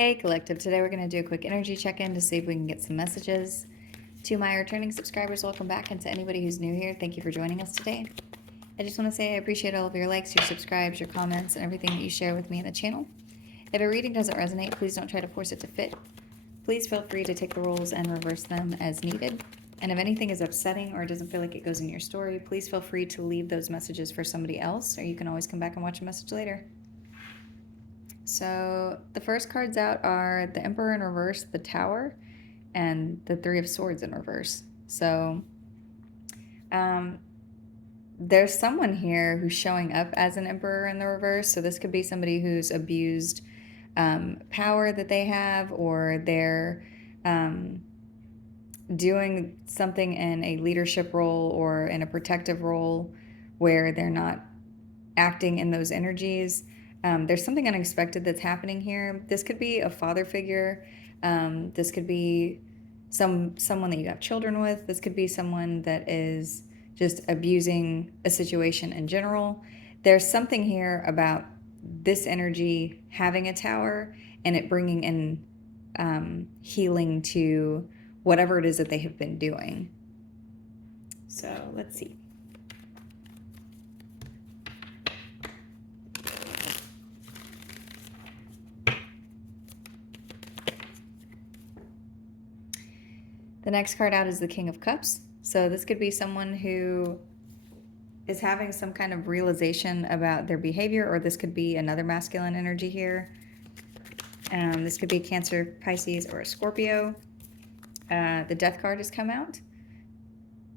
Hey Collective, today we're going to do a quick energy check-in to see if we can get some messages. To my returning subscribers, welcome back, and to anybody who's new here, thank you for joining us today. I just want to say I appreciate all of your likes, your subscribes, your comments, and everything that you share with me in the channel. If a reading doesn't resonate, please don't try to force it to fit. Please feel free to take the roles and reverse them as needed. And if anything is upsetting or doesn't feel like it goes in your story, please feel free to leave those messages for somebody else, or you can always come back and watch a message later. So the first cards out are the Emperor in reverse, the Tower, and the Three of Swords in reverse. So there's someone here who's showing up as an Emperor in the reverse. So this could be somebody who's abused power that they have, or they're doing something in a leadership role or in a protective role where they're not acting in those energies. There's something unexpected that's happening here. This could be a father figure. This could be someone that you have children with. This could be someone that is just abusing a situation in general. There's something here about this energy having a tower and it bringing in healing to whatever it is that they have been doing. So let's see. The next card out is the King of Cups. So this could be someone who is having some kind of realization about their behavior, or this could be another masculine energy here. This could be Cancer, Pisces, or a Scorpio. The Death card has come out.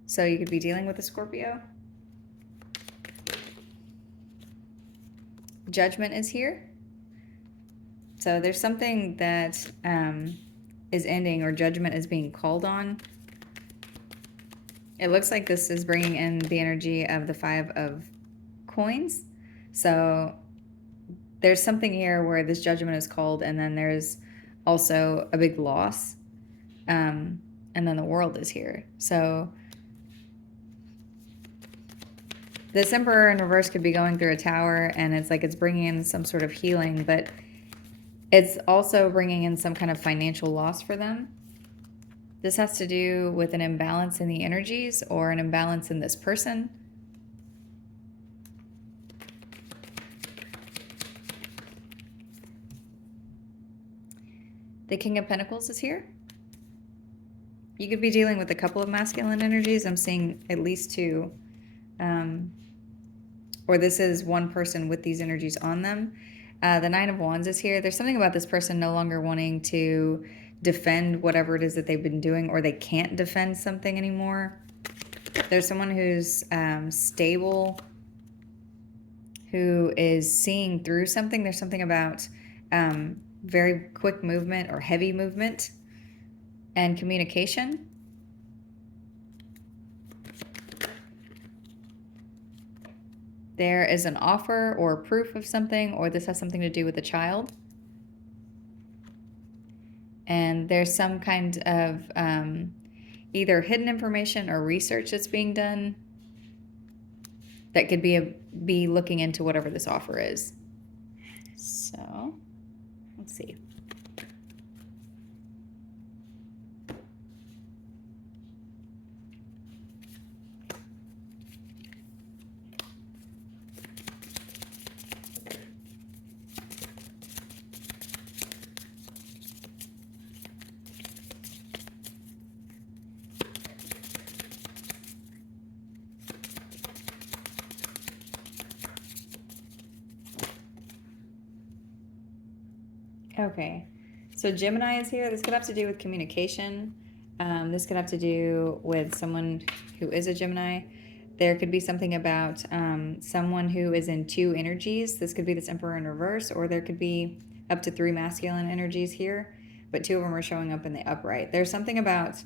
So you could be dealing with a Scorpio. Judgment is here. So there's something that is ending, or judgment is being called on. It looks like this is bringing in the energy of the Five of Coins. So there's something here where this judgment is called, and then there's also a big loss. And then the World is here. So this Emperor in reverse could be going through a tower, and it's like it's bringing in some sort of healing, but it's also bringing in some kind of financial loss for them. This has to do with an imbalance in the energies or an imbalance in this person. The King of Pentacles is here. You could be dealing with a couple of masculine energies. I'm seeing at least two. Or this is one person with these energies on them. The Nine of Wands is here. There's something about this person no longer wanting to defend whatever it is that they've been doing, or they can't defend something anymore. There's someone who's stable, who is seeing through something. There's something about very quick movement or heavy movement and communication. There is an offer or proof of something, or this has something to do with a child. And there's some kind of either hidden information or research that's being done that could be looking into whatever this offer is. So let's see. Okay, so Gemini is here. This could have to do with communication. This could have to do with someone who is a Gemini. There could be something about someone who is in two energies. This could be this Emperor in reverse, or there could be up to 3 masculine energies here, but 2 of them are showing up in the upright. There's something about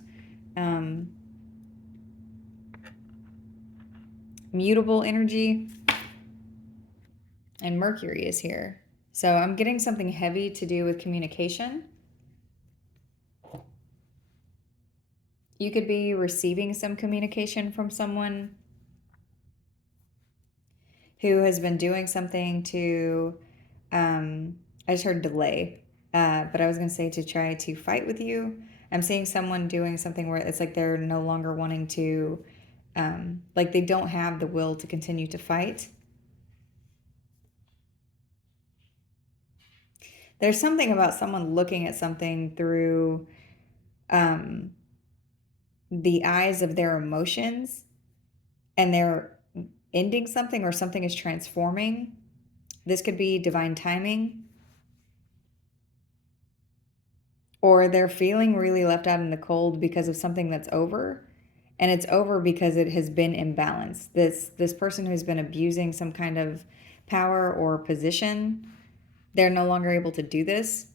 mutable energy, and Mercury is here. So I'm getting something heavy to do with communication. You could be receiving some communication from someone who has been doing something to, I just heard delay. But I was going to say to try to fight with you. I'm seeing someone doing something where it's like they're no longer wanting to, like they don't have the will to continue to fight. There's something about someone looking at something through the eyes of their emotions, and they're ending something or something is transforming. This could be divine timing, or they're feeling really left out in the cold because of something that's over, and it's over because it has been imbalanced. This person who's been abusing some kind of power or position, they're no longer able to do this.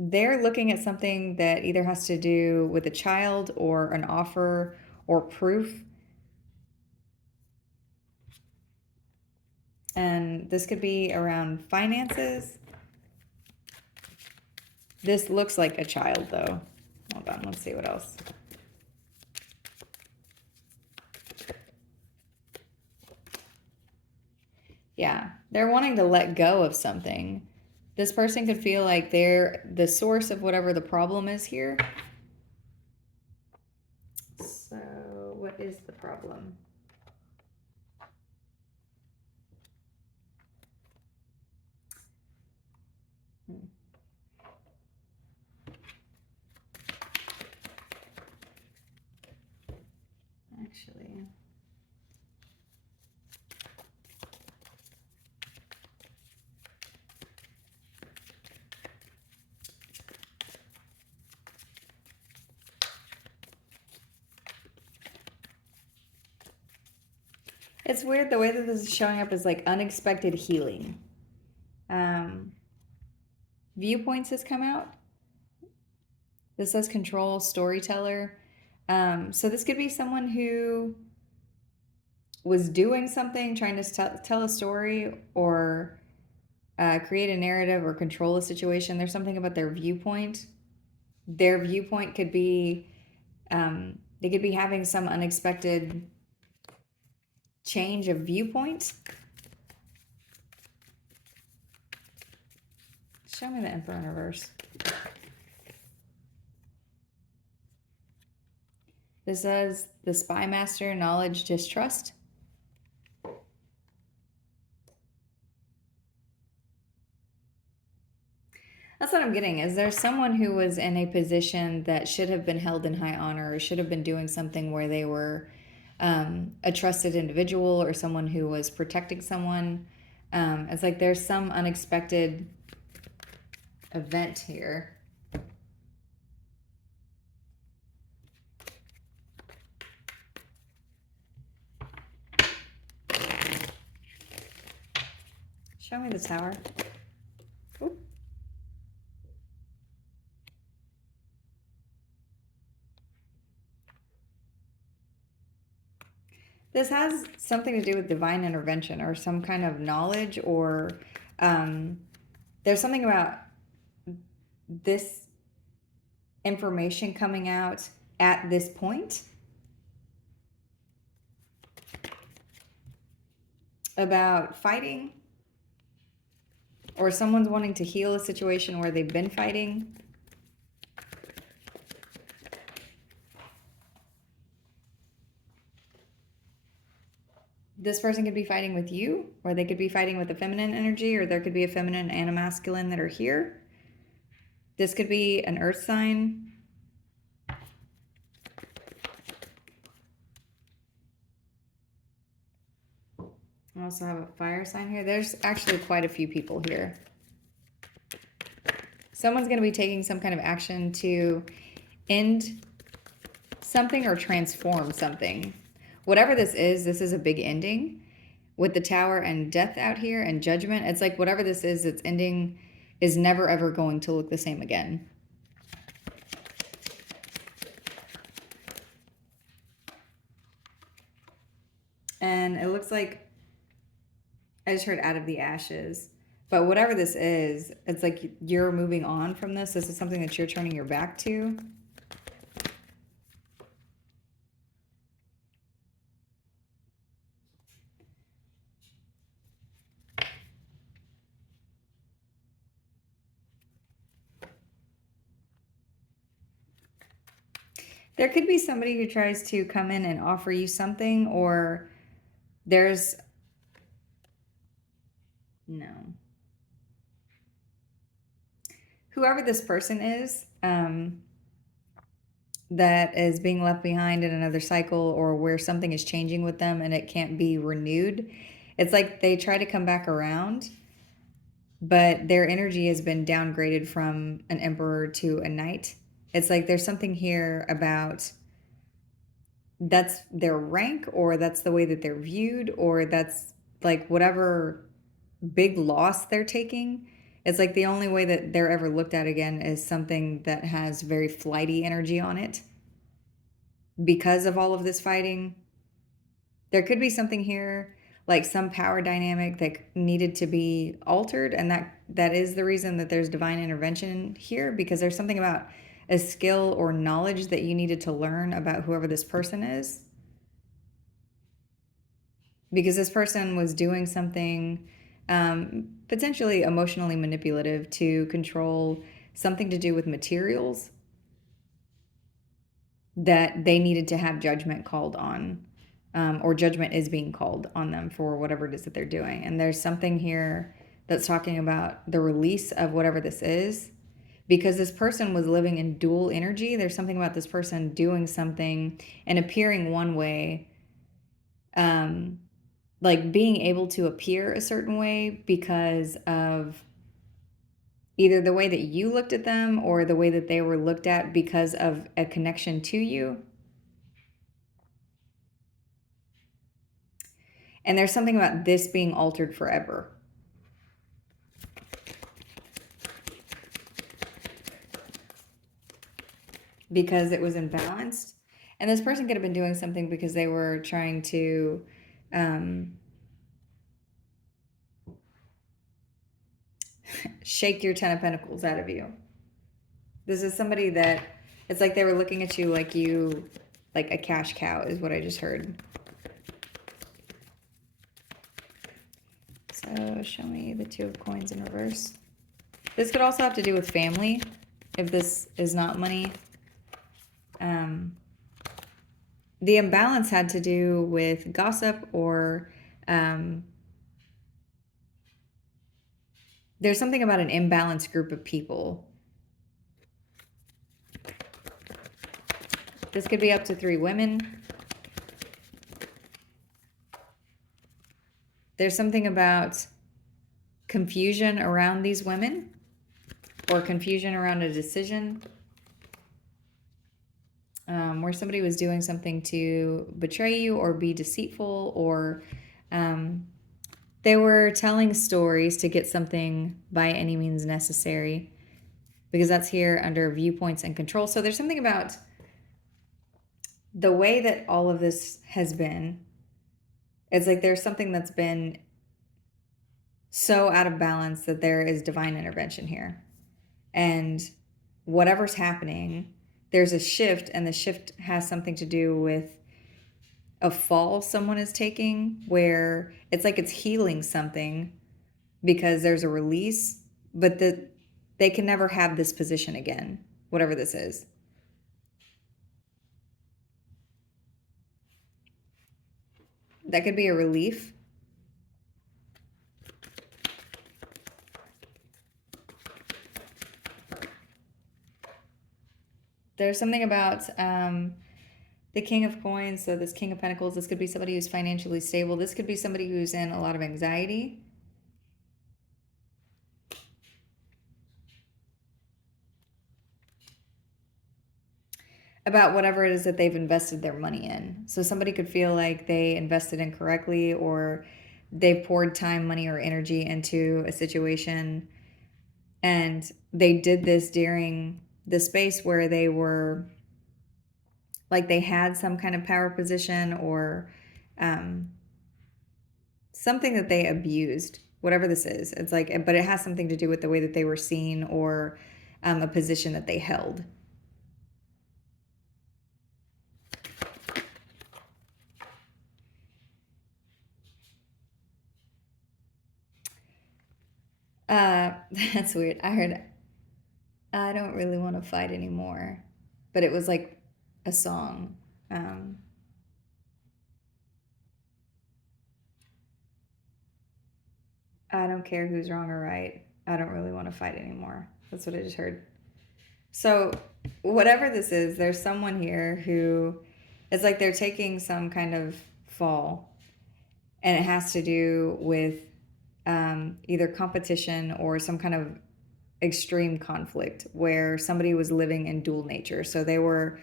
They're looking at something that either has to do with a child or an offer or proof. And this could be around finances. This looks like a child, though. Hold on, let's see what else. Yeah, they're wanting to let go of something. This person could feel like they're the source of whatever the problem is here. So, what is the problem? Actually, it's weird the way that this is showing up is like unexpected healing. Viewpoints has come out. This says control, storyteller. So this could be someone who was doing something, trying to tell a story or create a narrative or control a situation. There's something about their viewpoint. Their viewpoint could be, they could be having some unexpected change of viewpoint. Show me the Emperor in reverse. This says the Spy Master, knowledge, distrust. That's what I'm getting. Is there someone who was in a position that should have been held in high honor or should have been doing something where they were a trusted individual or someone who was protecting someone? It's like there's some unexpected event here. Show me the Tower. Ooh. This has something to do with divine intervention or some kind of knowledge, or there's something about this information coming out at this point about fighting, or someone's wanting to heal a situation where they've been fighting. This person could be fighting with you, or they could be fighting with a feminine energy, or there could be a feminine and a masculine that are here. This could be an earth sign. I also have a fire sign here. There's actually quite a few people here. Someone's going to be taking some kind of action to end something or transform something. Whatever this is a big ending. With the Tower and death out here and judgment, it's like whatever this is, it's ending is never ever going to look the same again. And it looks like I just heard out of the ashes. But whatever this is, it's like you're moving on from this. This is something that you're turning your back to. There could be somebody who tries to come in and offer you something, or there's no. Whoever this person is, that is being left behind in another cycle, or where something is changing with them and it can't be renewed. It's like they try to come back around, but their energy has been downgraded from an emperor to a knight. It's like there's something here about that's their rank, or that's the way that they're viewed, or that's like whatever big loss they're taking. It's like the only way that they're ever looked at again is something that has very flighty energy on it because of all of this fighting. There could be something here, like some power dynamic that needed to be altered, and that is the reason that there's divine intervention here, because there's something about a skill or knowledge that you needed to learn about whoever this person is, because this person was doing something potentially emotionally manipulative to control something to do with materials that they needed to have judgment called on, or judgment is being called on them for whatever it is that they're doing. And there's something here that's talking about the release of whatever this is, because this person was living in dual energy. There's something about this person doing something and appearing one way, like being able to appear a certain way because of either the way that you looked at them or the way that they were looked at because of a connection to you. And there's something about this being altered forever, because it was imbalanced. And this person could have been doing something because they were trying to shake your 10 of Pentacles out of you. This is somebody that it's like they were looking at you like like a cash cow is what I just heard. So show me the Two of Coins in reverse. This could also have to do with family, if this is not money. The imbalance had to do with gossip, or there's something about an imbalanced group of people. This could be up to 3 women. There's something about confusion around these women, or confusion around a decision, where somebody was doing something to betray you or be deceitful, or they were telling stories to get something by any means necessary, because that's here under viewpoints and control. So there's something about the way that all of this has been. It's like there's something that's been so out of balance that there is divine intervention here. And whatever's happening, there's a shift, and the shift has something to do with a fall someone is taking, where it's like it's healing something because there's a release, but they can never have this position again, whatever this is. That could be a relief. There's something about the King of Coins, so this King of Pentacles, this could be somebody who's financially stable. This could be somebody who's in a lot of anxiety. About whatever it is that they've invested their money in. So somebody could feel like they invested incorrectly, or they've poured time, money, or energy into a situation, and they did this during the space where they were like they had some kind of power position, or something that they abused, whatever this is. It's like, but it has something to do with the way that they were seen, or a position that they held. That's weird. I heard, I don't really want to fight anymore. But it was like a song. I don't care who's wrong or right. I don't really want to fight anymore. That's what I just heard. So, whatever this is, there's someone here who it's like they're taking some kind of fall, and it has to do with either competition or some kind of extreme conflict where somebody was living in dual nature. So they were,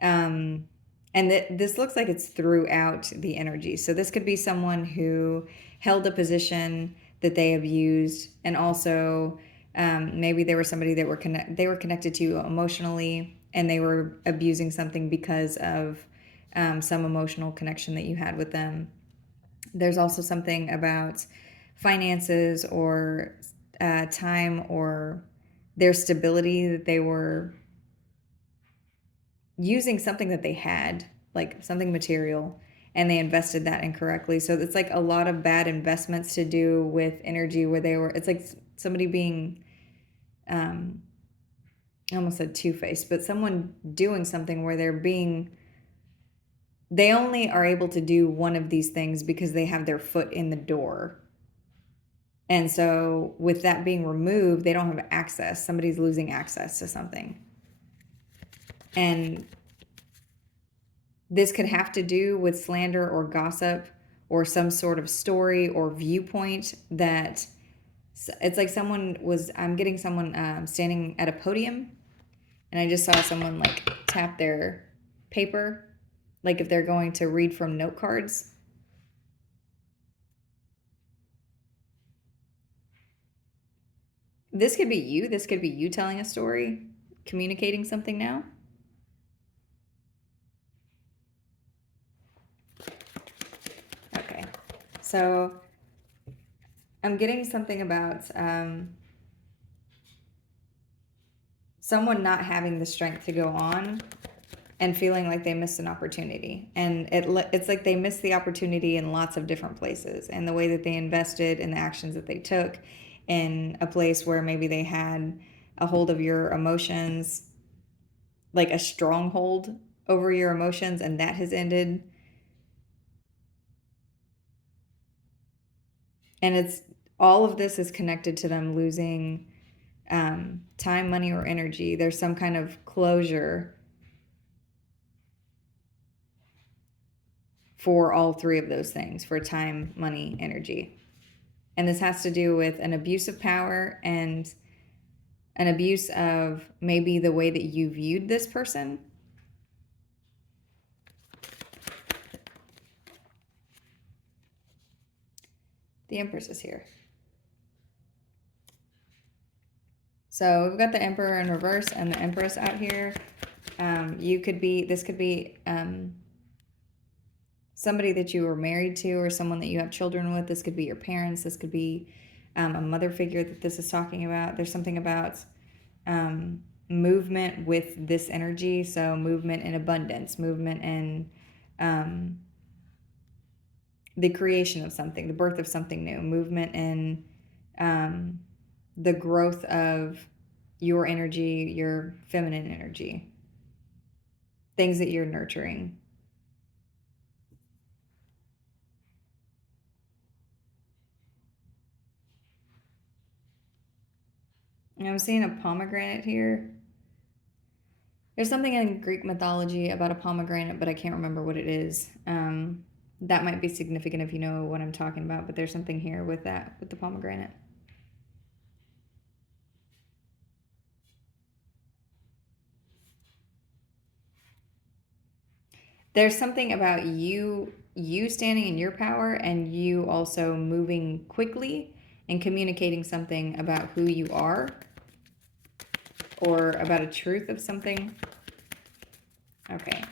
and this looks like it's throughout the energy. So this could be someone who held a position that they abused, and also maybe they were somebody that they were connected to you emotionally, and they were abusing something because of some emotional connection that you had with them. There's also something about finances or time or their stability, that they were using something that they had, like something material, and they invested that incorrectly. So it's like a lot of bad investments to do with energy where they were, it's like somebody being, I almost said two-faced, but someone doing something where they only are able to do one of these things because they have their foot in the door. And so with that being removed, they don't have access. Somebody's losing access to something. And this could have to do with slander or gossip or some sort of story or viewpoint that it's like I'm getting someone standing at a podium, and I just saw someone like tap their paper, like if they're going to read from note cards. This could be you. This could be you telling a story, communicating something now. Okay. So I'm getting something about someone not having the strength to go on and feeling like they missed an opportunity. And it's like they missed the opportunity in lots of different places, and the way that they invested and the actions that they took in a place where maybe they had a hold of your emotions, like a stronghold over your emotions, and that has ended. And it's all of this is connected to them losing time, money, or energy. There's some kind of closure for all three of those things, for time, money, energy. And this has to do with an abuse of power and an abuse of maybe the way that you viewed this person. The Empress is here. So we've got the Emperor in reverse and the Empress out here. This could be somebody that you were married to, or someone that you have children with. This could be your parents. This could be a mother figure that this is talking about. There's something about movement with this energy. So movement in abundance, movement in the creation of something, the birth of something new, movement in the growth of your energy, your feminine energy, things that you're nurturing. And I'm seeing a pomegranate here. There's something in Greek mythology about a pomegranate, but I can't remember what it is. That might be significant if you know what I'm talking about, but there's something here with that, with the pomegranate. There's something about you standing in your power, and you also moving quickly and communicating something about who you are, or about a truth of something. Okay.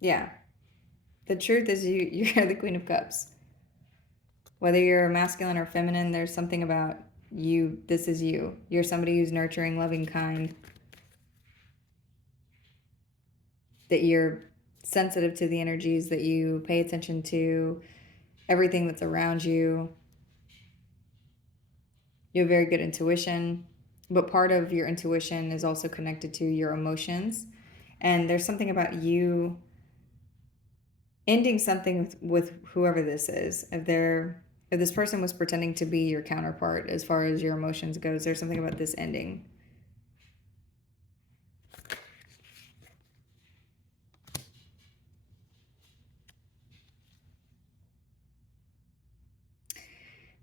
Yeah. The truth is you're the Queen of Cups. Whether you're masculine or feminine, there's something about you. This is you. You're somebody who's nurturing, loving, kind. That you're sensitive to the energies, that you pay attention to everything that's around you. You have very good intuition. but part of your intuition is also connected to your emotions. And there's something about you ending something with whoever this is. If this person was pretending to be your counterpart as far as your emotions goes, there's something about this ending.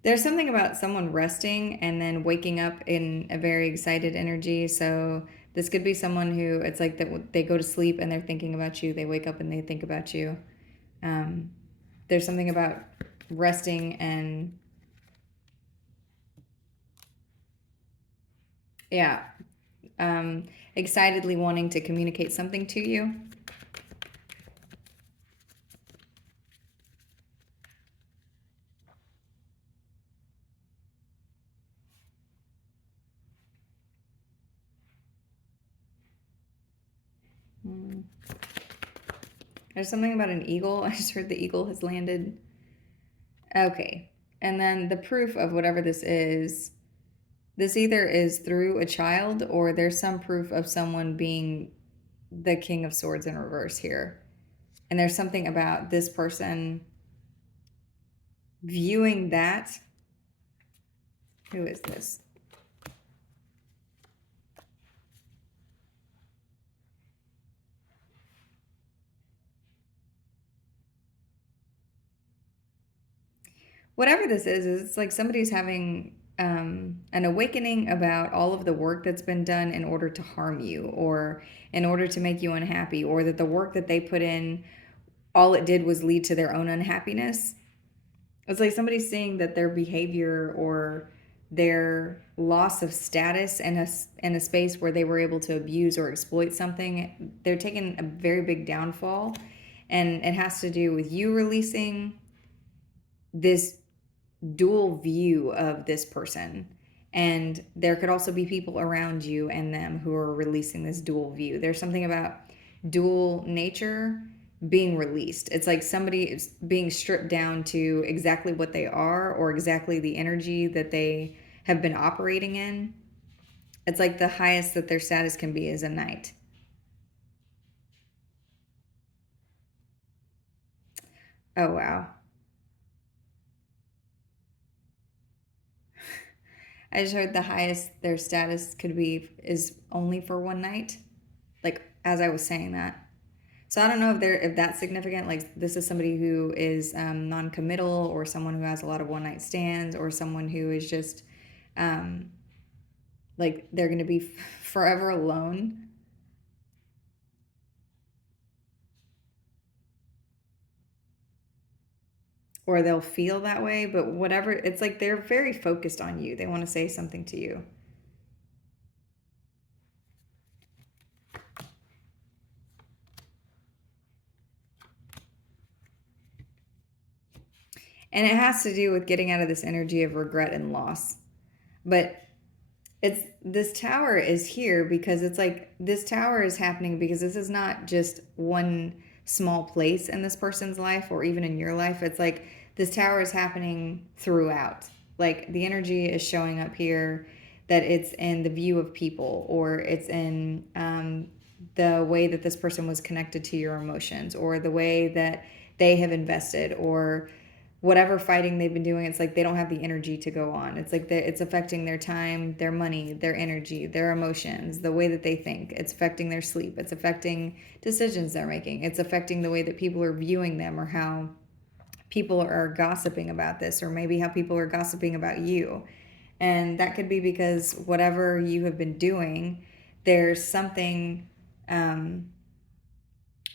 There's something about someone resting and then waking up in a very excited energy. So this could be someone who it's like that they go to sleep and they're thinking about you. They wake up and they think about you. Um, there's something about resting and yeah, um, excitedly wanting to communicate something to you. Mm. There's something about an eagle. I just heard the eagle has landed. Okay. And then the proof of whatever this either is through a child or there's some proof of someone being the King of Swords in reverse here. And there's something about this person viewing that. Who is this? Whatever this is it's like somebody's having an awakening about all of the work that's been done in order to harm you or in order to make you unhappy, or that the work that they put in, all it did was lead to their own unhappiness. It's like somebody's seeing that their behavior or their loss of status in a space where they were able to abuse or exploit something, they're taking a very big downfall. And it has to do with you releasing this dual view of this person. And there could also be people around you and them who are releasing this dual view. There's something about dual nature being released. It's like somebody is being stripped down to exactly what they are or exactly the energy that they have been operating in. It's like the highest that their status can be is a knight. Oh, wow. I just heard the highest their status could be is only for one night. Like, as I was saying that. So I don't know if that's significant. Like this is somebody who is non-committal, or someone who has a lot of one night stands, or someone who is just um, like they're going to be forever alone, or they'll feel that way. But whatever, it's like they're very focused on you. They want to say something to you, and it has to do with getting out of this energy of regret and loss. But it's this tower is here because it's like this tower is happening because this is not just one small place in this person's life or even in your life. It's like this tower is happening throughout. Like the energy is showing up here, that it's in the view of people, or it's in the way that this person was connected to your emotions, or the way that they have invested, or whatever fighting they've been doing. It's like they don't have the energy to go on. It's like it's affecting their time, their money, their energy, their emotions, the way that they think. It's affecting their sleep. It's affecting decisions they're making. It's affecting the way that people are viewing them, or how people are gossiping about this, or maybe how people are gossiping about you. And that could be because whatever you have been doing, there's something. I'm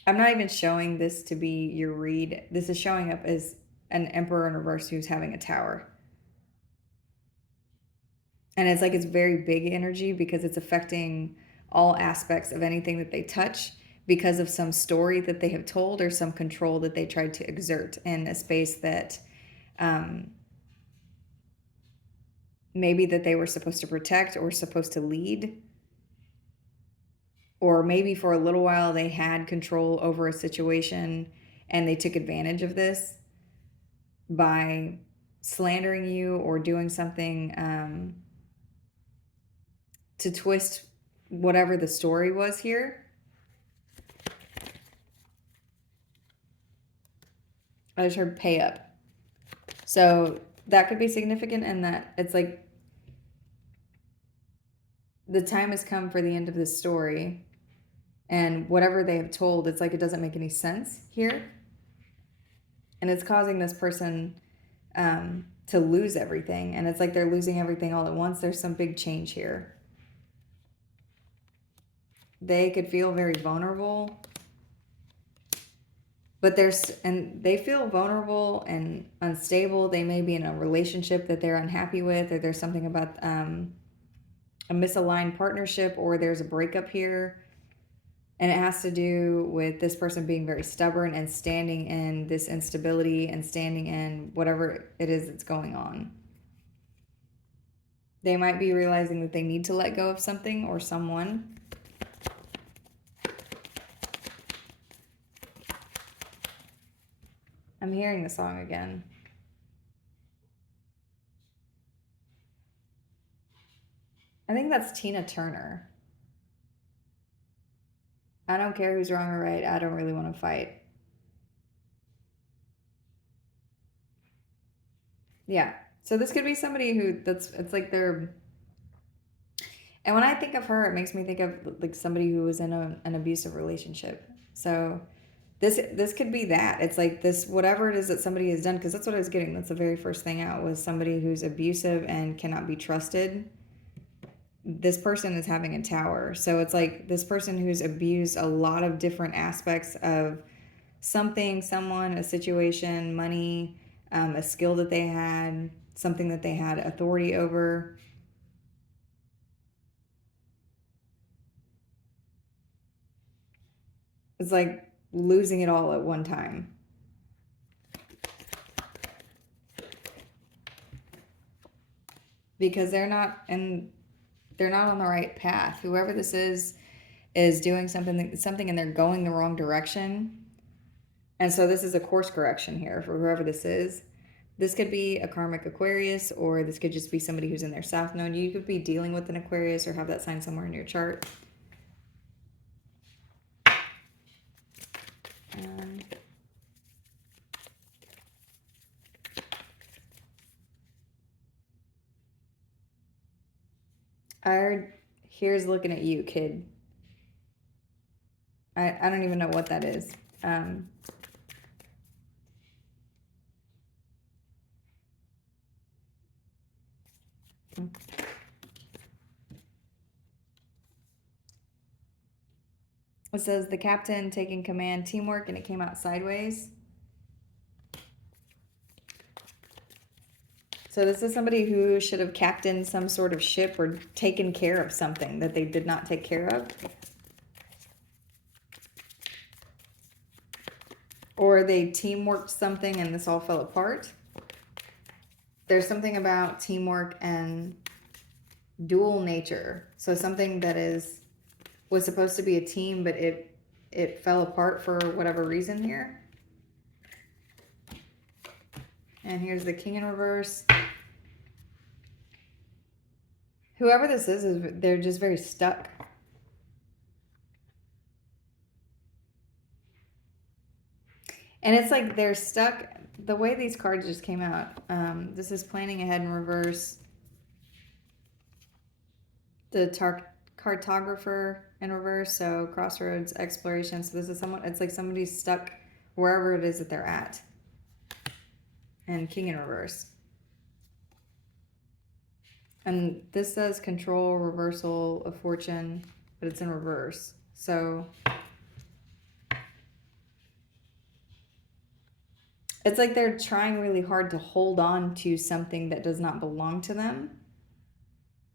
not even showing this to be your read. This is showing up as an emperor in reverse who's having a tower. And it's like it's very big energy because it's affecting all aspects of anything that they touch, because of some story that they have told or some control that they tried to exert in a space that um, maybe that they were supposed to protect or supposed to lead. Or maybe for a little while they had control over a situation and they took advantage of this by slandering you or doing something to twist whatever the story was here. I just heard pay up. So that could be significant in that it's like the time has come for the end of this story, and whatever they have told, it's like it doesn't make any sense here. And it's causing this person to lose everything. And it's like they're losing everything all at once. There's some big change here. They could feel very vulnerable. But they feel vulnerable and unstable. They may be in a relationship that they're unhappy with, or there's something about a misaligned partnership, or there's a breakup here. And it has to do with this person being very stubborn and standing in this instability and standing in whatever it is that's going on. They might be realizing that they need to let go of something or someone. I'm hearing the song again. I think that's Tina Turner. I don't care who's wrong or right. I don't really want to fight. Yeah. So this could be somebody who it's like they're, and when I think of her, it makes me think of like somebody who was in an abusive relationship. So this could be that. It's like this, whatever it is that somebody has done, because that's what I was getting. That's the very first thing out, was somebody who's abusive and cannot be trusted. This person is having a tower. So it's like this person who's abused a lot of different aspects of something, someone, a situation, money, a skill that they had, something that they had authority over. It's like losing it all at one time. Because they're not on the right path. Whoever this is doing something and they're going the wrong direction. And so this is a course correction here for whoever this is. This could be a karmic Aquarius, or this could just be somebody who's in their South Node. You could be dealing with an Aquarius or have that sign somewhere in your chart. Here's looking at you, kid. I don't even know what that is. It says the captain taking command, teamwork, and it came out sideways. So this is somebody who should have captained some sort of ship or taken care of something that they did not take care of. Or they teamworked something and this all fell apart. There's something about teamwork and dual nature. So something that was supposed to be a team, but it fell apart for whatever reason here. And here's the king in reverse. Whoever this is they're just very stuck. And it's like they're stuck. The way these cards just came out, this is planning ahead in reverse. The cartographer in reverse, so crossroads, exploration. So this is someone, it's like somebody's stuck wherever it is that they're at. And king in reverse. And this says control, reversal of fortune, but it's in reverse. So it's like they're trying really hard to hold on to something that does not belong to them.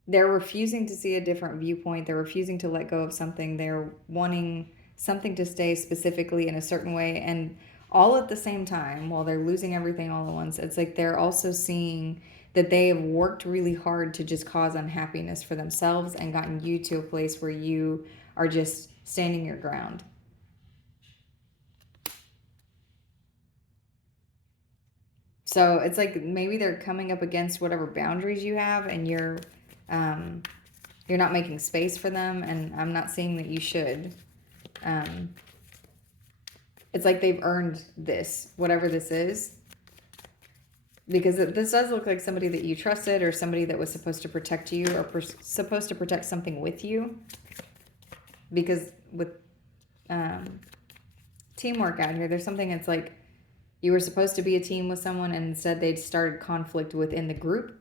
They're refusing to see a different viewpoint. They're refusing to let go of something. They're wanting something to stay specifically in a certain way. And all at the same time, while they're losing everything all at once, it's like they're also seeing that they have worked really hard to just cause unhappiness for themselves and gotten you to a place where you are just standing your ground. So it's like maybe they're coming up against whatever boundaries you have, and you're You're not making space for them, and I'm not saying that you should. It's like they've earned this, whatever this is. Because this does look like somebody that you trusted, or somebody that was supposed to protect you, or supposed to protect something with you. Because with teamwork out here, there's something that's like you were supposed to be a team with someone, and instead they'd started conflict within the group.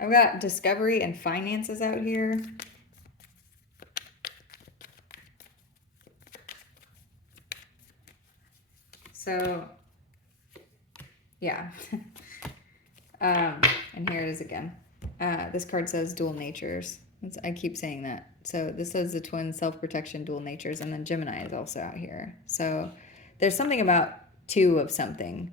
I've got discovery and finances out here. So, yeah. And here it is again. This card says dual natures. I keep saying that. So this says the twin, self-protection, dual natures, and then Gemini is also out here. So there's something about two of something.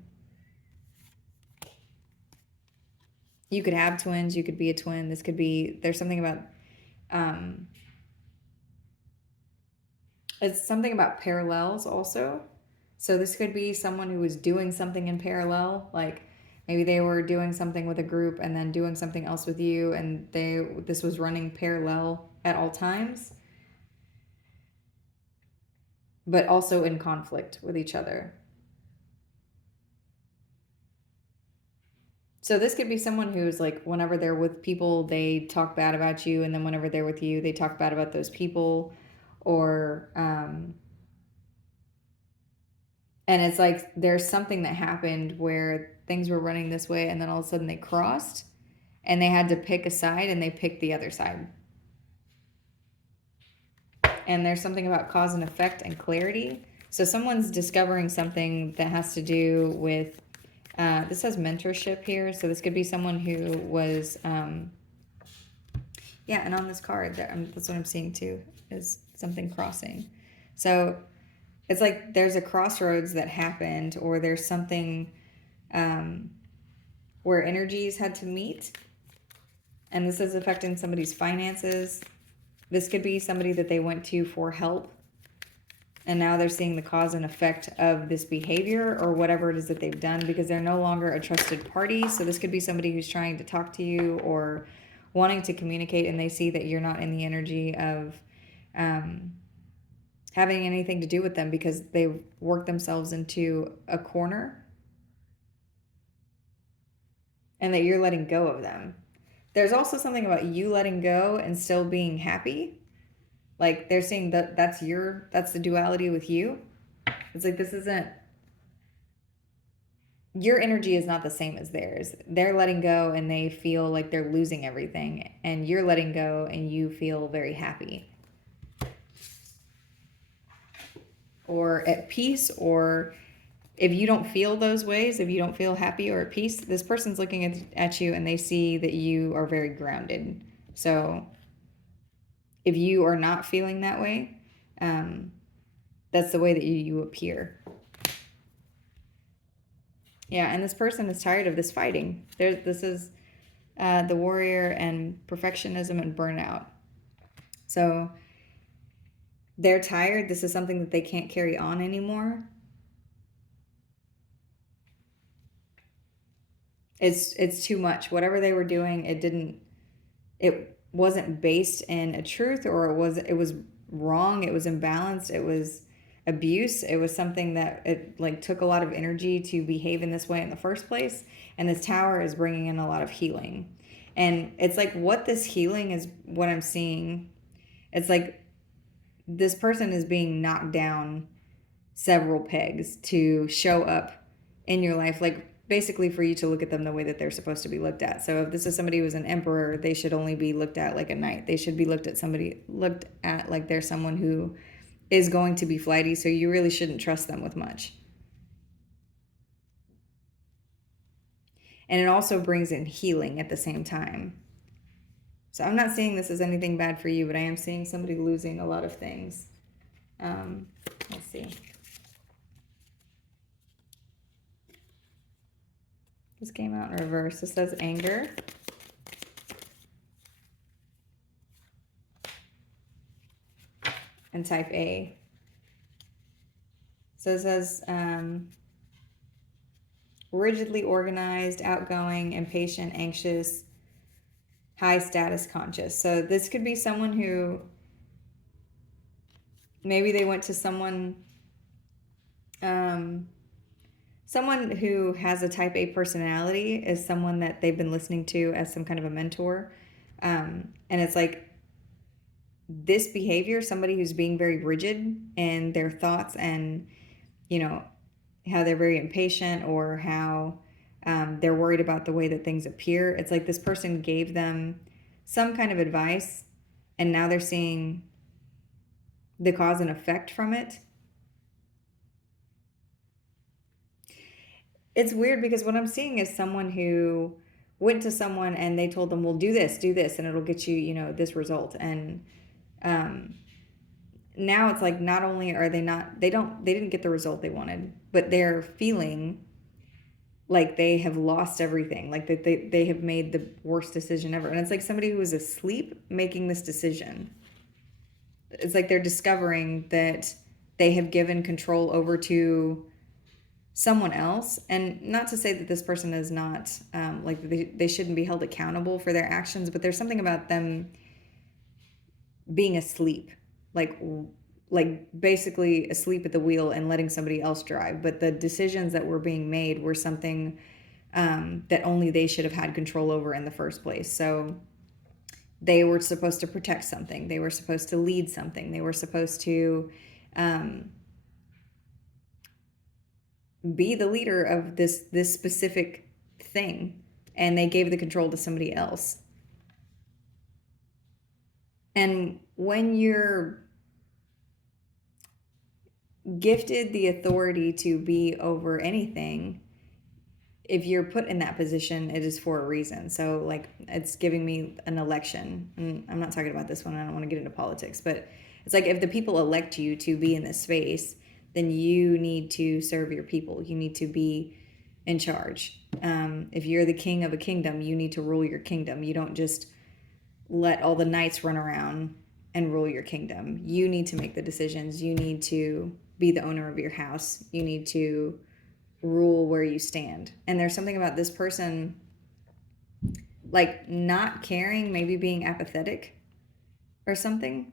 You could have twins, you could be a twin. This could be, there's something about, it's something about parallels also. So this could be someone who was doing something in parallel, like maybe they were doing something with a group and then doing something else with you, and this was running parallel at all times, but also in conflict with each other. So this could be someone who's like, whenever they're with people, they talk bad about you, and then whenever they're with you, they talk bad about those people, or and it's like there's something that happened where things were running this way, and then all of a sudden they crossed, and they had to pick a side, and they picked the other side. And there's something about cause and effect and clarity. So someone's discovering something that has to do with, this says mentorship here. So this could be someone who was, yeah, and on this card, that's what I'm seeing too, is something crossing. So it's like there's a crossroads that happened, or there's something where energies had to meet. And this is affecting somebody's finances. This could be somebody that they went to for help, and now they're seeing the cause and effect of this behavior or whatever it is that they've done, because they're no longer a trusted party. So this could be somebody who's trying to talk to you or wanting to communicate, and they see that you're not in the energy of having anything to do with them, because they've worked themselves into a corner, and that you're letting go of them. There's also something about you letting go and still being happy. Like they're saying that that's the duality with you. It's like, this isn't, your energy is not the same as theirs. They're letting go and they feel like they're losing everything, and you're letting go and you feel very happy or at peace. Or if you don't feel those ways, if you don't feel happy or at peace, this person's looking at you and they see that you are very grounded. So if you are not feeling that way, that's the way that you appear. Yeah, and this person is tired of this fighting. This is the warrior and perfectionism and burnout. So they're tired. This is something that they can't carry on anymore. It's too much. Whatever they were doing, it wasn't based in a truth, or it was wrong. It was imbalanced. It was abuse. It was something that it like took a lot of energy to behave in this way in the first place. And this tower is bringing in a lot of healing. And it's like, what this healing is, what I'm seeing, it's like this person is being knocked down several pegs to show up in your life, like basically for you to look at them the way that they're supposed to be looked at. So if this is somebody who's an emperor, they should only be looked at like a knight. They should be looked at like they're someone who is going to be flighty, so you really shouldn't trust them with much. And it also brings in healing at the same time. So I'm not seeing this as anything bad for you, but I am seeing somebody losing a lot of things. Let's see. This came out in reverse. This says anger. and type A. So it says rigidly organized, outgoing, impatient, anxious, high status conscious. So this could be someone who maybe they went to someone someone who has a type A personality is someone that they've been listening to as some kind of a mentor. And it's like this behavior, somebody who's being very rigid in their thoughts and, you know, how they're very impatient or how they're worried about the way that things appear. It's like this person gave them some kind of advice and now they're seeing the cause and effect from it. It's weird because what I'm seeing is someone who went to someone and they told them, well, do this, and it'll get you, you know, this result. And now it's like not only are they not, they didn't get the result they wanted, but they're feeling like they have lost everything, like that they have made the worst decision ever. And it's like somebody who was asleep making this decision. It's like they're discovering that they have given control over to someone else. And not to say that this person is not like they shouldn't be held accountable for their actions, but there's something about them being asleep, like basically asleep at the wheel and letting somebody else drive. But the decisions that were being made were something that only they should have had control over in the first place. So they were supposed to protect something, they were supposed to lead something, they were supposed to be the leader of this specific thing, and they gave the control to somebody else. And when you're gifted the authority to be over anything, if you're put in that position, it is for a reason. So like it's giving me an election, and I'm not talking about this one, I don't want to get into politics, but it's like if the people elect you to be in this space, then you need to serve your people, you need to be in charge. If you're the king of a kingdom, you need to rule your kingdom. You don't just let all the knights run around and rule your kingdom. You need to make the decisions. You need to be the owner of your house. You need to rule where you stand. And there's something about this person like not caring, maybe being apathetic or something.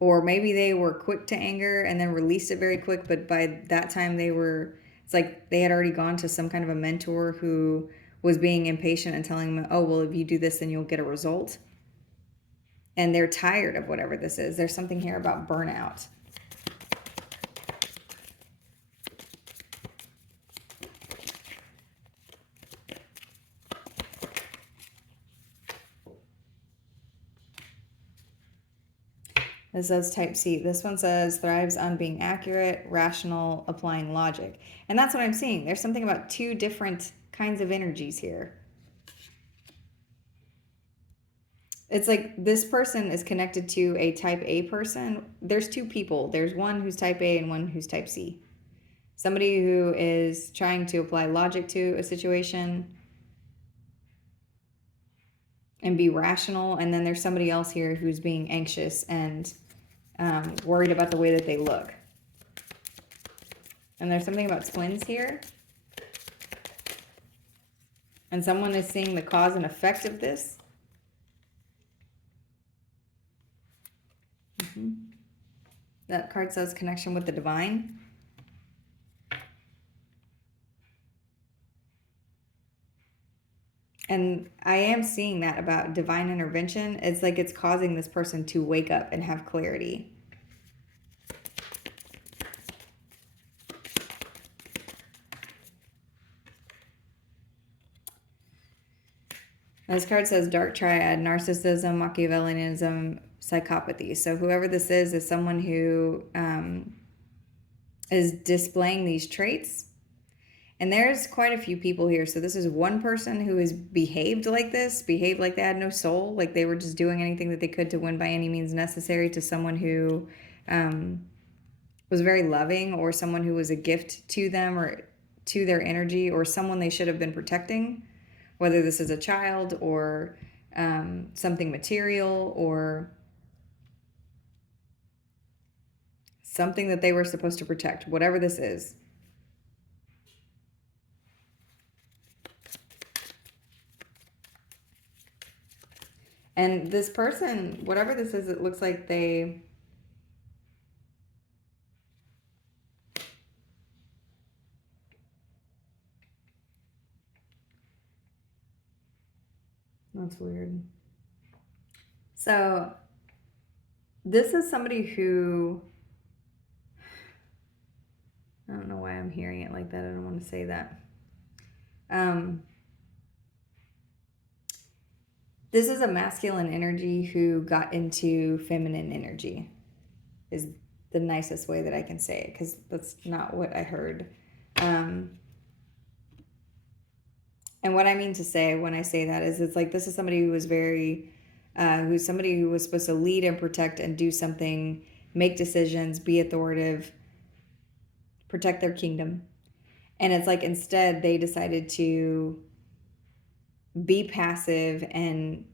Or maybe they were quick to anger and then released it very quick, but by that time it's like they had already gone to some kind of a mentor who was being impatient and telling them, oh, well, if you do this, then you'll get a result. And they're tired of whatever this is. There's something here about burnout. This says type C. This one says thrives on being accurate, rational, applying logic. And that's what I'm seeing. There's something about two different kinds of energies here. It's like this person is connected to a type A person. There's two people. There's one who's type A and one who's type C. Somebody who is trying to apply logic to a situation and be rational. And then there's somebody else here who's being anxious and worried about the way that they look. And there's something about twins here. And someone is seeing the cause and effect of this. That card says connection with the divine. And I am seeing that about divine intervention. It's like it's causing this person to wake up and have clarity. This card says dark triad, narcissism, Machiavellianism, psychopathy. So whoever this is someone who is displaying these traits. And there's quite a few people here. So this is one person who has behaved like this, behaved like they had no soul, like they were just doing anything that they could to win by any means necessary, to someone who was very loving, or someone who was a gift to them or to their energy, or someone they should have been protecting, whether this is a child or something material or something that they were supposed to protect, whatever this is. And this person, whatever this is, it looks like they... That's weird. So this is somebody who... I don't know why I'm hearing it like that. I don't want to say that. This is a masculine energy who got into feminine energy, is the nicest way that I can say it, because that's not what I heard. And what I mean to say when I say that is, it's like this is somebody who was very, who's somebody who was supposed to lead and protect and do something, make decisions, be authoritative, protect their kingdom. And it's like instead they decided to be passive and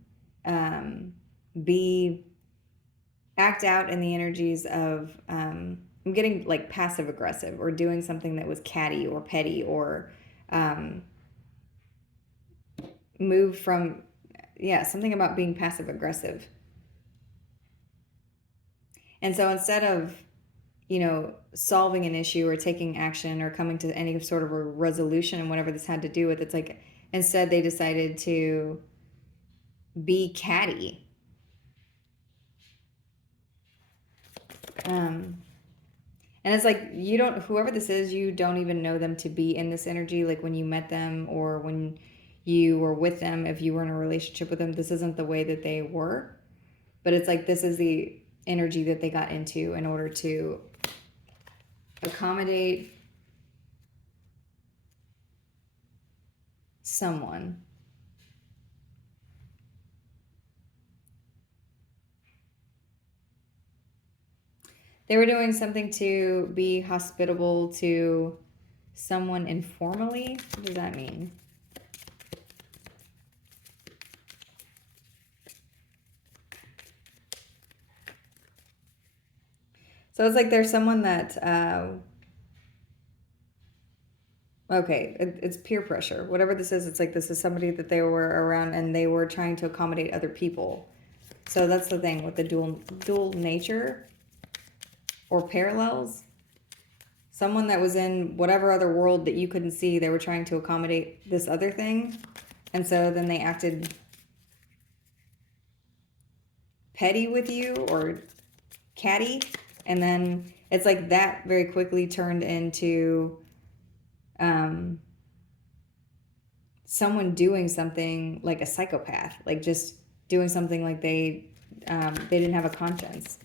act out in the energies of I'm getting like passive aggressive, or doing something that was catty or petty, or move from something about being passive aggressive. And so instead of solving an issue or taking action or coming to any sort of a resolution and whatever this had to do with, it's like instead they decided to be catty. And it's like whoever this is, you don't even know them to be in this energy. Like when you met them or when you were with them, if you were in a relationship with them, this isn't the way that they were. But it's like this is the energy that they got into in order to accommodate someone. They were doing something to be hospitable to someone informally. What does that mean? So it's like there's someone that, okay, it's peer pressure. Whatever this is, it's like this is somebody that they were around and they were trying to accommodate other people. So that's the thing with the dual nature or parallels. Someone that was in whatever other world that you couldn't see, they were trying to accommodate this other thing. And so then they acted petty with you or catty. And then it's like that very quickly turned into someone doing something like a psychopath, like just doing something like they didn't have a conscience.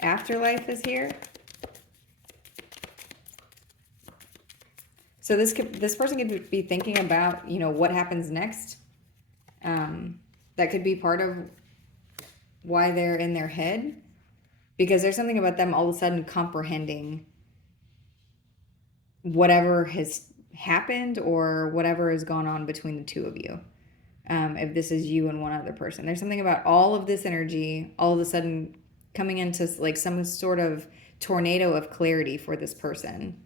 Afterlife is here. So this person could be thinking about, what happens next. That could be part of why they're in their head, because there's something about them all of a sudden comprehending whatever has happened or whatever has gone on between the two of you. If this is you and one other person, there's something about all of this energy all of a sudden coming into like some sort of tornado of clarity for this person.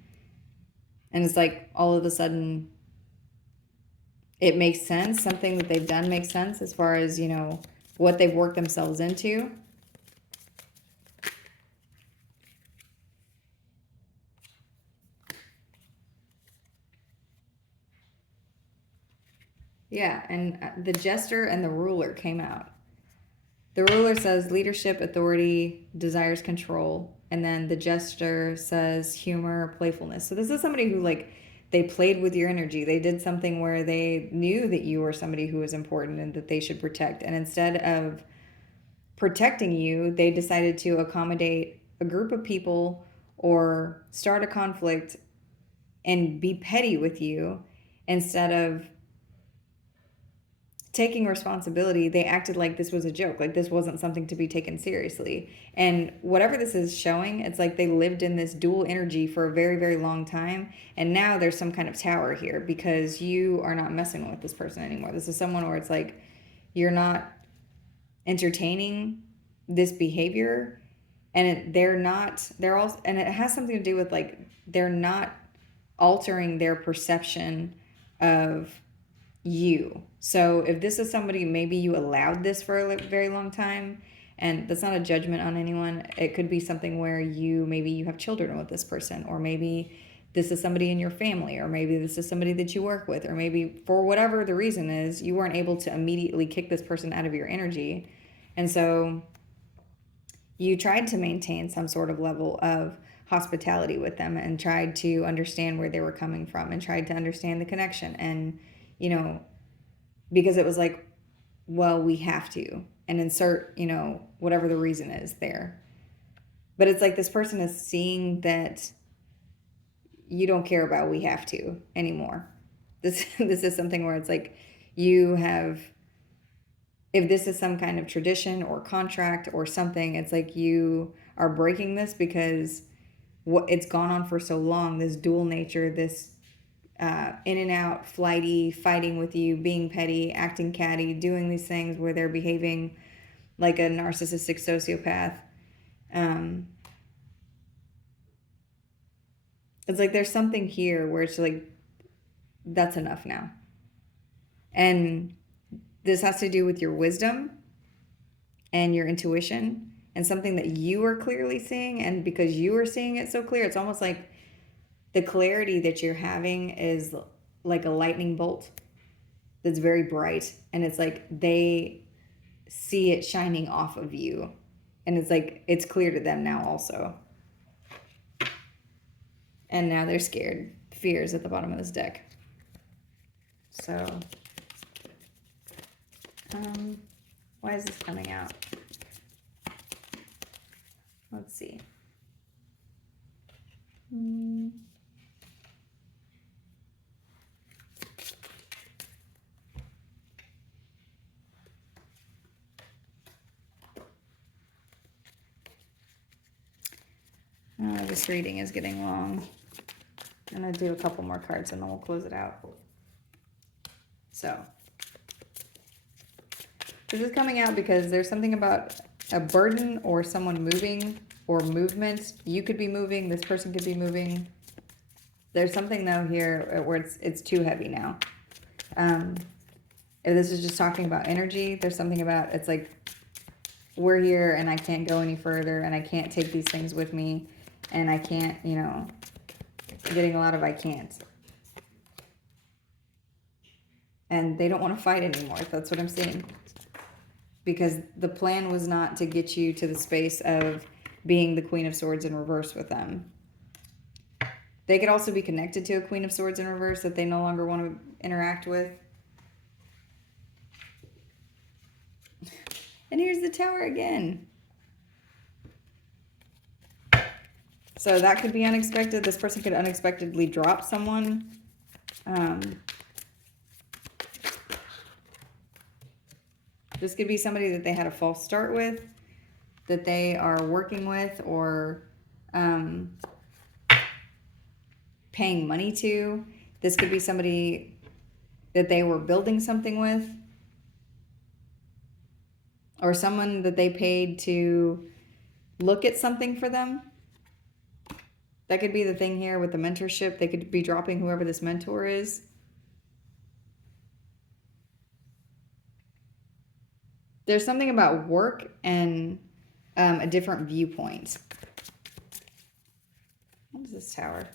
And it's like all of a sudden it makes sense. Something that they've done makes sense as far as, what they've worked themselves into. Yeah, and the jester and the ruler came out. The ruler says leadership, authority, desires control. And then the jester says humor, playfulness. So this is somebody who they played with your energy. They did something where they knew that you were somebody who was important and that they should protect. And instead of protecting you, they decided to accommodate a group of people or start a conflict and be petty with you instead of taking responsibility, they acted like this was a joke, like this wasn't something to be taken seriously. And whatever this is showing, it's like they lived in this dual energy for a very, very long time. And now there's some kind of tower here because you are not messing with this person anymore. This is someone where it's like you're not entertaining this behavior, and they're also, and it has something to do with like they're not altering their perception of you. So if this is somebody, maybe you allowed this for a very long time, and that's not a judgment on anyone. It could be something where maybe you have children with this person, or maybe this is somebody in your family, or maybe this is somebody that you work with, or maybe for whatever the reason is, you weren't able to immediately kick this person out of your energy. And so you tried to maintain some sort of level of hospitality with them and tried to understand where they were coming from and tried to understand the connection. And, because it was like, well, we have to, and insert, whatever the reason is there. But it's like this person is seeing that you don't care about we have to anymore. This is something where it's like if this is some kind of tradition or contract or something, it's like you are breaking this because it's gone on for so long, this dual nature, this in and out, flighty, fighting with you, being petty, acting catty, doing these things where they're behaving like a narcissistic sociopath. It's like there's something here where it's like, that's enough now. And this has to do with your wisdom and your intuition and something that you are clearly seeing. And because you are seeing it so clear, it's almost like the clarity that you're having is like a lightning bolt that's very bright. And it's like they see it shining off of you. And it's like it's clear to them now also. And now they're scared. Fear is at the bottom of this deck. So, why is this coming out? Let's see. This reading is getting long. I'm going to do a couple more cards and then we'll close it out. So, this is coming out because there's something about a burden or someone moving or movement. You could be moving. This person could be moving. There's something though here where it's too heavy now. If this is just talking about energy, there's something about, it's like, we're here and I can't go any further and I can't take these things with me and I can't, getting a lot of I can't. And they don't want to fight anymore. That's what I'm seeing. Because the plan was not to get you to the space of being the Queen of Swords in reverse with them. They could also be connected to a Queen of Swords in reverse that they no longer want to interact with. And here's the Tower again. So that could be unexpected. This person could unexpectedly drop someone. This could be somebody that they had a false start with, that they are working with, or paying money to. This could be somebody that they were building something with, or someone that they paid to look at something for them. That could be the thing here with the mentorship. They could be dropping whoever this mentor is. There's something about work and a different viewpoint. What is this Tower?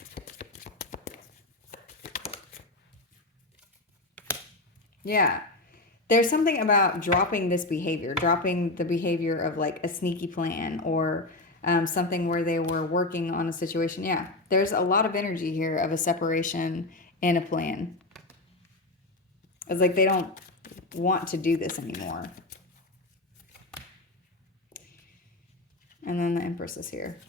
Yeah. There's something about dropping this behavior, dropping the behavior of like a sneaky plan or something where they were working on a situation. Yeah, there's a lot of energy here of a separation and a plan. It's like they don't want to do this anymore. And then the Empress is here.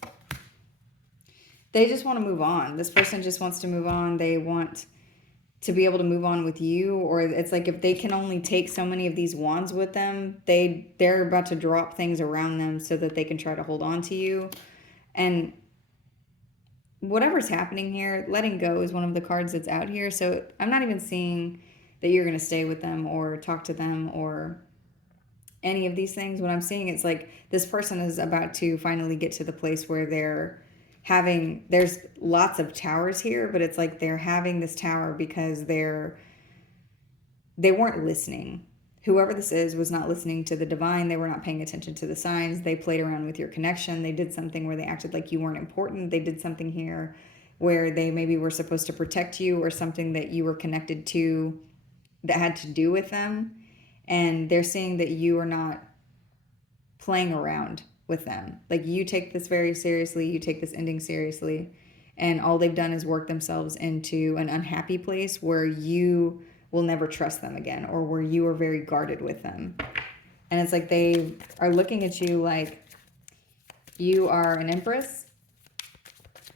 They just want to move on. This person just wants to move on. They want to be able to move on with you, or it's like if they can only take so many of these wands with them, they're about to drop things around them so that they can try to hold on to you. And whatever's happening here, letting go is one of the cards that's out here. So I'm not even seeing that you're going to stay with them or talk to them or any of these things. What I'm seeing is like this person is about to finally get to the place where there's lots of towers here, but it's like they're having this tower because they weren't listening. Whoever this is was not listening to the divine. They were not paying attention to the signs. They played around with your connection. They did something where they acted like you weren't important. They did something here where they maybe were supposed to protect you, or something that you were connected to that had to do with them. And they're seeing that you are not playing around with them. Like, you take this very seriously. You take this ending seriously. And all they've done is work themselves into an unhappy place where you will never trust them again, or where you are very guarded with them. And it's like they are looking at you like you are an empress.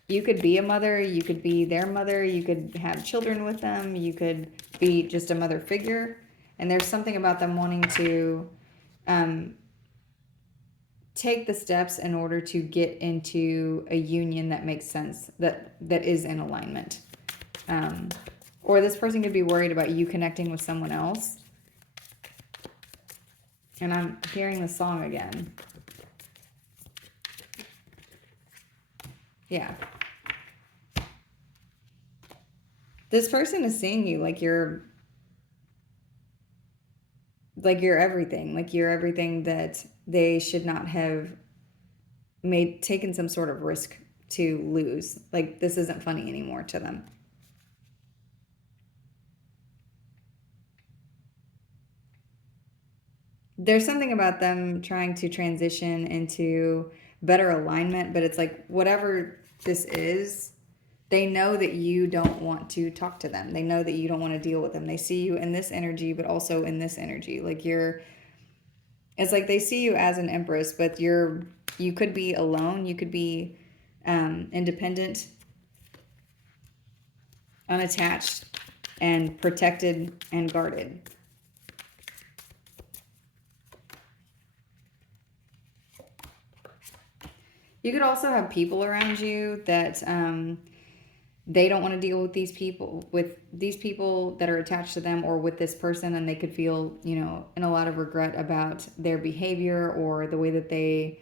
You could be a mother, you could be their mother, you could have children with them, you could be just a mother figure. And there's something about them wanting to take the steps in order to get into a union that makes sense, that is in alignment. Or this person could be worried about you connecting with someone else. And I'm hearing the song again. Yeah. This person is seeing you like you're everything. Like you're everything that they should not have taken some sort of risk to lose. Like, this isn't funny anymore to them. There's something about them trying to transition into better alignment, but it's like whatever this is, they know that you don't want to talk to them. They know that you don't want to deal with them. They see you in this energy, but also in this energy. Like it's like they see you as an empress, but you could be alone. You could be independent, unattached, and protected and guarded. You could also have people around you that they don't want to deal with these people that are attached to them, or with this person, and they could feel, in a lot of regret about their behavior or the way that they,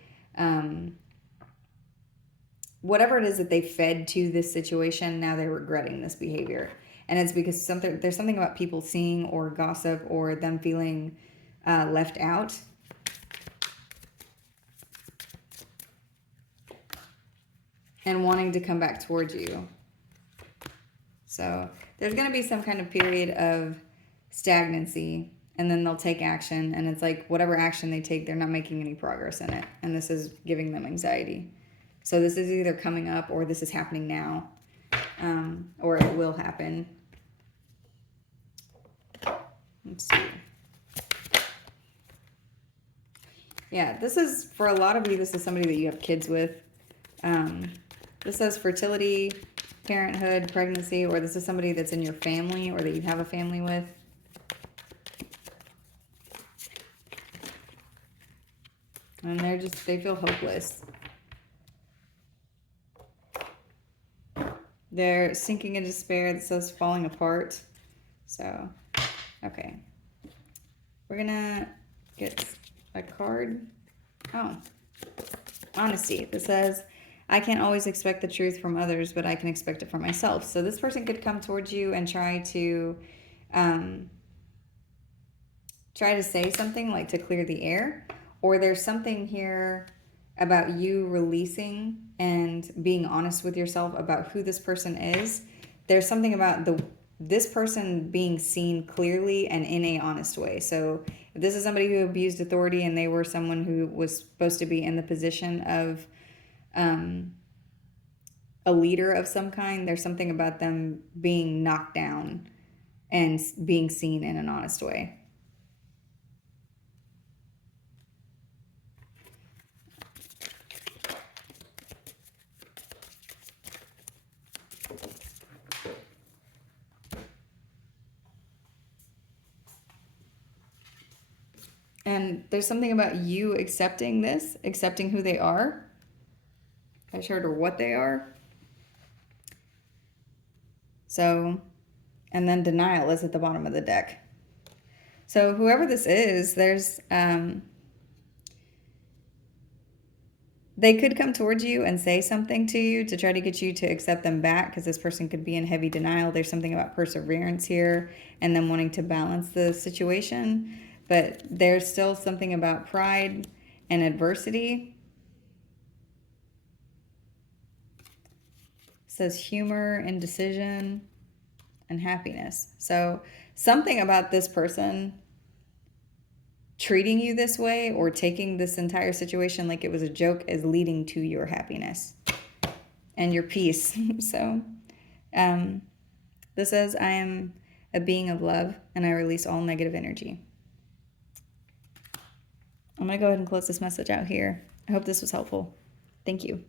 whatever it is that they fed to this situation, now they're regretting this behavior. And it's because there's something about people seeing or gossip or them feeling left out. And wanting to come back towards you. So there's going to be some kind of period of stagnancy, and then they'll take action. And it's like whatever action they take, they're not making any progress in it. And this is giving them anxiety. So this is either coming up, or this is happening now, or it will happen. Let's see. Yeah, this is, for a lot of you, this is somebody that you have kids with. This says fertility, parenthood, pregnancy, or this is somebody that's in your family or that you have a family with. And they feel hopeless. They're sinking in despair. That says falling apart. So, okay. We're gonna get a card. Oh, honesty. This says, I can't always expect the truth from others, but I can expect it from myself. So this person could come towards you and try to say something like to clear the air. Or there's something here about you releasing and being honest with yourself about who this person is. There's something about this person being seen clearly and in a honest way. So if this is somebody who abused authority and they were someone who was supposed to be in the position of a leader of some kind, there's something about them being knocked down and being seen in an honest way. And there's something about you accepting this, accepting who they are. I showed her what they are. So, and then denial is at the bottom of the deck. So whoever this is, there's they could come towards you and say something to you to try to get you to accept them back, because this person could be in heavy denial. There's something about perseverance here and them wanting to balance the situation. But there's still something about pride and adversity. It says humor, indecision, and happiness. So something about this person treating you this way or taking this entire situation like it was a joke is leading to your happiness and your peace. So this says, I am a being of love and I release all negative energy. I'm going to go ahead and close this message out here. I hope this was helpful. Thank you.